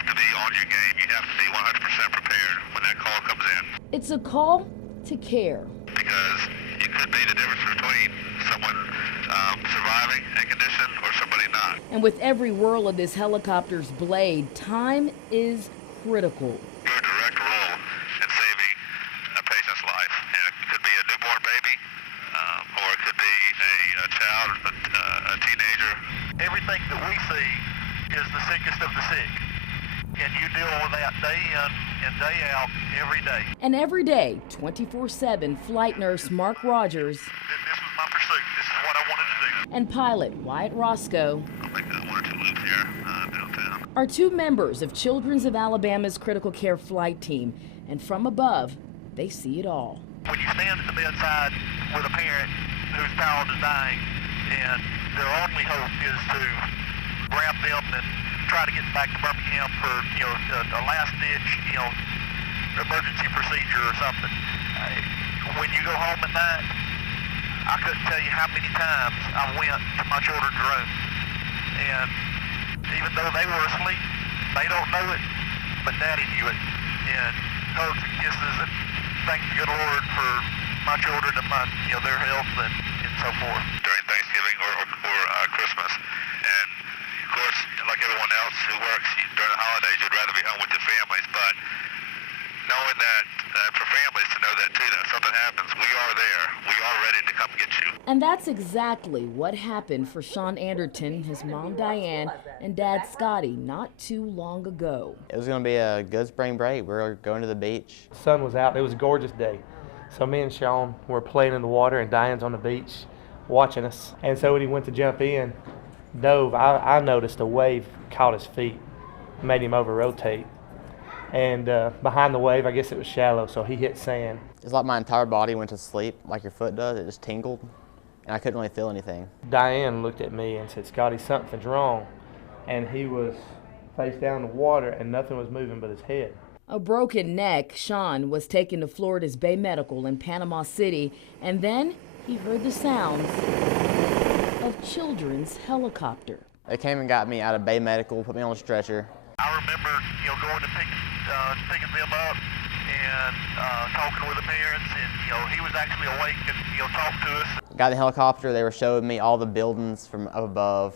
have to be on your game. You have to be 100% prepared when that call comes in. It's a call to care. Because it could be the difference between someone surviving a condition or somebody not. And with every whirl of this helicopter's blade, time is critical. Your direct role in saving a patient's life. And it could be a newborn baby, or it could be a child, a teenager. Everything that we see is the sickest of the sick. And you deal with that day in and day out every day. And every day, 24/7, flight nurse Mark Rogers This was my pursuit. This is what I wanted to do. and pilot Wyatt Roscoe I'll make one or two loops here downtown. are two members of Children's of Alabama's critical care flight team. And from above, they see it all. When you stand at the bedside with a parent whose child is dying, and their only hope is to grab them and try to get back to Birmingham for, a last-ditch, emergency procedure or something. When you go home at night, I couldn't tell you how many times I went to my children's room, and even though they were asleep, they don't know it, but Daddy knew it, and hugs and kisses, and thank the good Lord for my children and their health and so forth. During Thanksgiving or Christmas. And of course, like everyone else who works during the holidays, you'd rather be home with your families, but knowing that for families to know that too, that if something happens, we are there. We are ready to come get you. And that's exactly what happened for Sean Anderton, his mom Diane, and dad Scotty not too long ago. It was going to be a good spring break. We were going to the beach. The sun was out. It was a gorgeous day. So me and Sean were playing in the water, and Diane's on the beach watching us. And so when he went to jump in, dove, I noticed a wave caught his feet, made him over-rotate. And behind the wave, I guess it was shallow, so he hit sand. It's like my entire body went to sleep, like your foot does. It just tingled, and I couldn't really feel anything. Diane looked at me and said, "Scotty, something's wrong." And he was face down in the water, and nothing was moving but his head. A broken neck, Sean was taken to Florida's Bay Medical in Panama City, and then he heard the sounds of Children's helicopter. They came and got me out of Bay Medical, put me on a stretcher. I remember, going to picking them up and talking with the parents, and he was actually awake and talked to us. Got in the helicopter, they were showing me all the buildings from up above,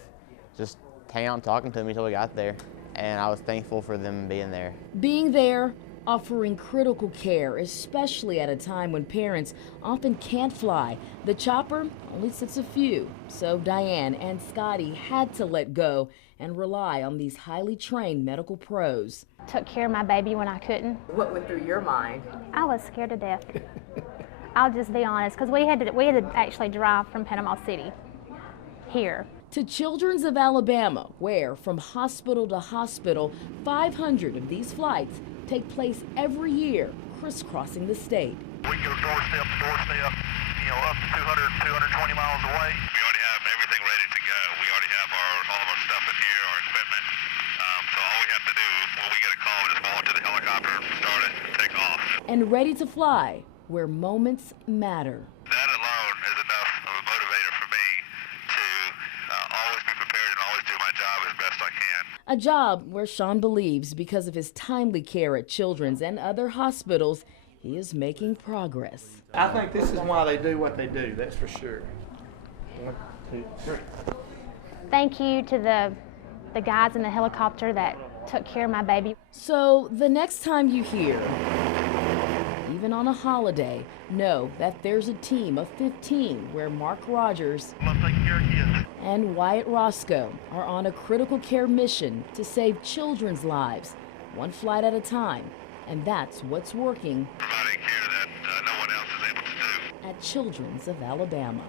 just hanging out and talking to me until we got there. And I was thankful for them being there. Being there, offering critical care, especially at a time when parents often can't fly. The chopper only sits a few, so Diane and Scotty had to let go and rely on these highly trained medical pros. Took care of my baby when I couldn't. What went through your mind? I was scared to death. I'll just be honest, because we had to actually drive from Panama City here. To Children's of Alabama, where from hospital to hospital, 500 of these flights take place every year, crisscrossing the state. We go doorstep to doorstep, up to 220 miles away. We already have everything ready to go. We already have all of our stuff in here, our equipment. So all we have to do when we get a call, just walk to the helicopter, start it, and take off. And ready to fly where moments matter. That alone is enough of a motivator for me to always be prepared and always do my job as best I can. A job where Sean believes because of his timely care at Children's and other hospitals, he is making progress. I think this is why they do what they do, that's for sure. 1, 2, 3. Thank you to the guys in the helicopter that took care of my baby. So the next time you hear, even on a holiday, know that there's a team of 15 where Mark Rogers I'm taking care of kids. and Wyatt Roscoe are on a critical care mission to save children's lives, one flight at a time. And that's what's working Providing care that no one else is able to do. at Children's of Alabama.